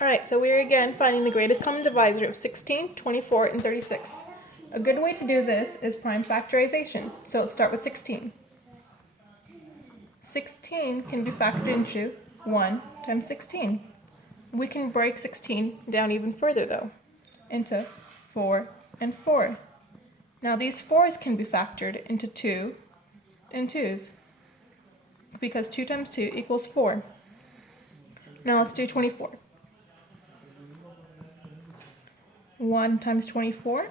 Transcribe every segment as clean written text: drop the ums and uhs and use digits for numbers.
Alright, so we are again finding the greatest common divisor of 16, 24, and 36. A good way to do this is prime factorization. So let's start with 16. 16 can be factored into 1 times 16. We can break 16 down even further though, into 4 and 4. Now these 4's can be factored into 2 and 2's, because 2 times 2 equals 4. Now let's do 24. 1 times 24,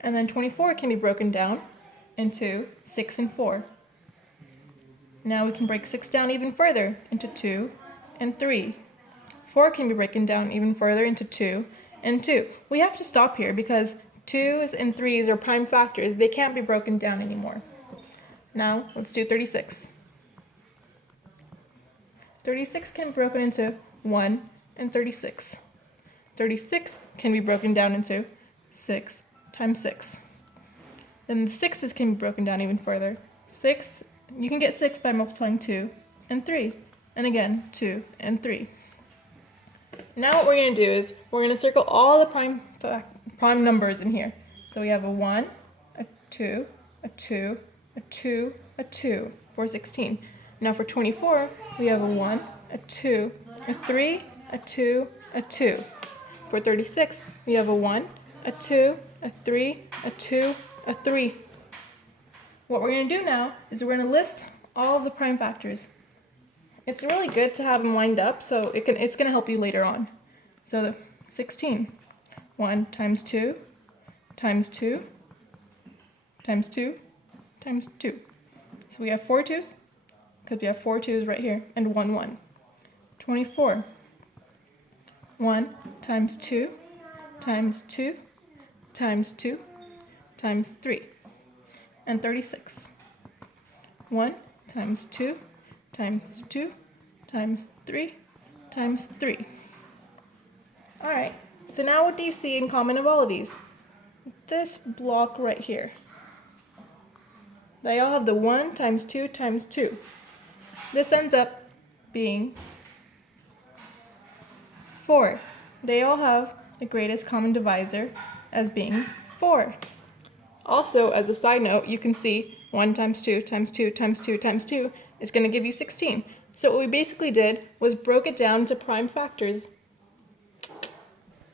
and then 24 can be broken down into 6 and 4. Now we can break 6 down even further into 2 and 3. 4 can be broken down even further into 2 and 2. We have to stop here because 2's and 3's are prime factors. They can't be broken down anymore. Now let's do 36. 36 can be broken into 1 and 36. 36 can be broken down into 6 times 6. Then the 6's can be broken down even further. 6, you can get 6 by multiplying 2 and 3, and again 2 and 3. Now what we're going to do is we're going to circle all the prime numbers in here. So we have a 1, a 2, a 2, a 2, a 2 for 16. Now for 24, we have a 1, a 2, a 3, a 2, a 2. For 36, we have a 1, a 2, a 3, a 2, a 3. What we're going to do now is we're going to list all of the prime factors. It's really good to have them lined up, so it's going to help you later on. So the 16, 1 times 2 times 2 times 2 times 2. So we have 4 2's, because we have 4 2's right here, and 1 1. 24. 1 times 2 times 2 times 2 times 3. And 36. 1 times 2 times 2 times 3 times 3. Alright, so now what do you see in common of all of these? This block right here. They all have the 1 times 2 times 2. This ends up being 4. They all have the greatest common divisor as being 4. Also, as a side note, you can see 1 times 2 times 2 times 2 times 2 is going to give you 16. So what we basically did was broke it down to prime factors